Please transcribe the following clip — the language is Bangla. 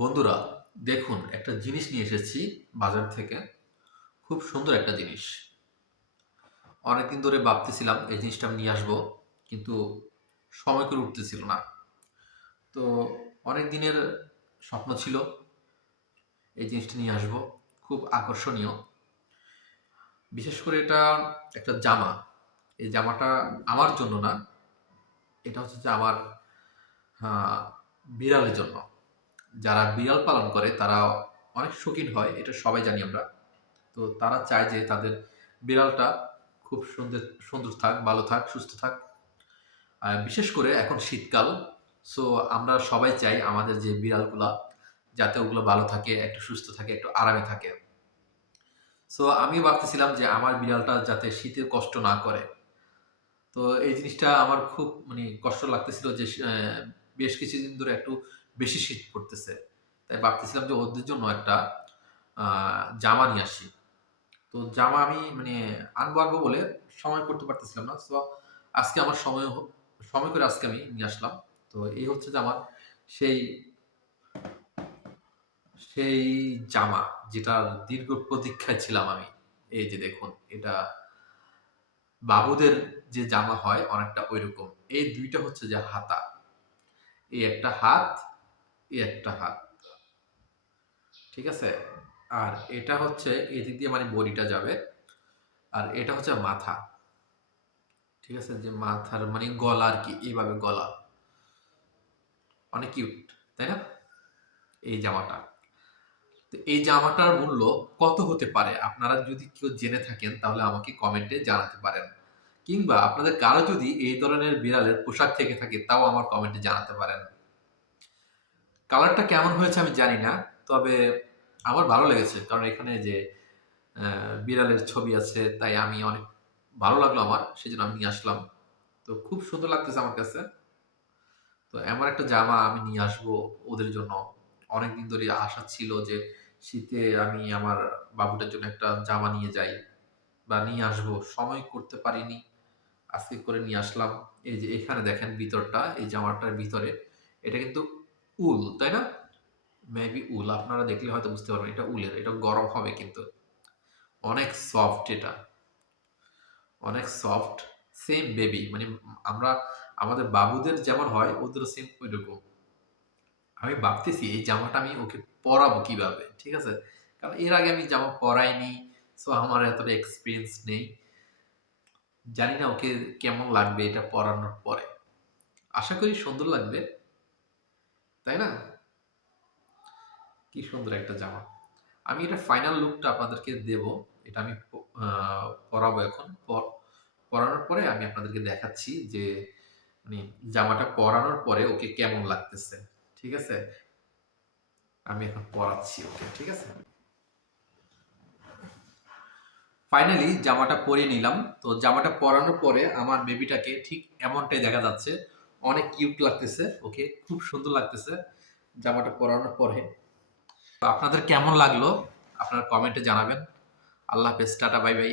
বন্ধুরা, দেখুন, একটা জিনিস নিয়ে এসেছি বাজার থেকে। খুব সুন্দর একটা জিনিস। অনেকদিন ধরে ভাবতেছিলাম এই জিনিসটা নিয়ে আসব, কিন্তু সময় করে উঠতেছিল না। তো অনেক দিনের স্বপ্ন ছিল এই জিনিসটা নিয়ে আসব, খুব আকর্ষণীয়। বিশেষ করে এটা একটা জামা। এই জামাটা আমার জন্য না, এটা হচ্ছে যে আমার বিড়ালের জন্য। যারা বিড়াল পালন করে, তারা অনেক শৌখিন হয়, এটা সবাই জানি আমরা। তো তারা চায় যে তাদের বিড়ালটা খুব সুন্দর সুন্দর থাক, ভালো থাক, সুস্থ থাক। বিশেষ করে এখন শীতকাল সো আমরা সবাই চাই আমাদের যে বিড়ালগুলা যাতে ওগুলো ভালো থাকে, একটু সুস্থ থাকে, একটু আরামে থাকে। সো আমি ভাবতেছিলাম যে আমার বিড়ালটা যাতে শীতের কষ্ট না করে। তো এই জিনিসটা আমার খুব মানে কষ্ট লাগতেছিল যে বেশ কিছুদিন ধরে একটু বেশি শীত পড়তেছে। তাই ভাবতেছিলাম যে ওদের জন্য একটা জামা নিয়ে আসি। তো জামা আমি মানে আনব আনব বলে সময় করতে পারতেছিলাম না। তো আজকে আমার সময় সময় করে আজকে আমি নিয়ে আসলাম। তো এই হচ্ছে যে আমার সেই সেই জামা যেটার দীর্ঘ প্রতীক্ষায় ছিলাম আমি। এই যে দেখুন, এটা বাবুদের যে জামা হয় অনেকটা ওইরকম। এই দুইটা হচ্ছে যে হাতা। এই একটা হাত একটা হাত। ঠিক আছে? আর এটা হচ্ছে এদিক দিয়ে মানে বডিটা যাবে। আর এটা হচ্ছে মাথা। ঠিক আছে? যে মাথার মানে গলা আর কি, এইভাবে গলা। অনেক কিউট, তাই না? এই জামাটা। তো এই জামাটার মূল্য কত হতে পারে? আপনারা যদি কেউ জেনে থাকেন, তাহলে আমাকে কমেন্টে জানাতে পারেন। কিংবা আপনাদের কারও যদি এই ধরনের বিড়ালের পোশাক থেকে থাকে, তাও আমার কমেন্টে জানাতে পারেন। কালারটা কেমন হয়েছে আমি জানি না, তবে আমার ভালো লেগেছে। কারণ এখানে যে বিড়ালের ছবি আছে, তাই আমি অনেক ভালো লাগল আমার সেই জন্য আমি নিয়ে আসলাম। তো খুব সুন্দর লাগতেছে আমার কাছে। তো এমন একটা জামা আমি নিয়ে আসব ওদের জন্য। অনেকদিন ধরে আশা ছিল যে, শীতে আমি আমার বাবুটার জন্য একটা জামা নিয়ে যাই বা নিয়ে আসব। সময় করতে পারিনি, আজকে করে নিয়ে আসলাম। এই যে এখানে দেখেন ভিতরটা, এই জামাটার ভিতরে। এটা কিন্তু উল, তাই না? মেবি উল, আপনারা দেখলে হয়তো বুঝতে পারবেন, এটা উলের, এটা গরম হবে কিন্তু। অনেক সফট এটা। অনেক সফট সেম বেবি মানে আমরা, আমাদের বাবুদের যেমন হয় ওদের সেম ওই রকম আমি ভাবতেছি, এই জামাটা আমি ওকে পরাবো কীভাবে, ঠিক আছে? কারণ এর আগে আমি জামা পরাইনি সো আমার এতটা এক্সপিরিয়েন্স নেই। জানি না ওকে কেমন লাগবে এটা পরানোর পরে। আশা করি সুন্দর লাগবে। তাই না? কি সুন্দর একটা জামা। আমি এটা ফাইনাল লুকটা আপনাদেরকে দেব। এটা আমি পরাবো এখন। পরানোর পরে আমি আপনাদেরকে দেখাচ্ছি যে মানে জামাটা পরানোর পরে ওকে কেমন লাগতেছে। ঠিক আছে? আমি এখন পরাচ্ছি ওকে, ঠিক আছে? ফাইনালি জামাটা পরিয়ে নিলাম। তো জামাটা পরানোর পরে আমার বেবিটাকে ঠিক এমনটাই দেখা যাচ্ছে। অনেক কিউট লাগতেছে ওকে খুব সুন্দর লাগতেছে জামাটা পরানোর পরে। আপনাদের কেমন লাগল? আপনারা কমেন্টে জানাবেন। আল্লাহ হাফেজ, টাটা বাই বাই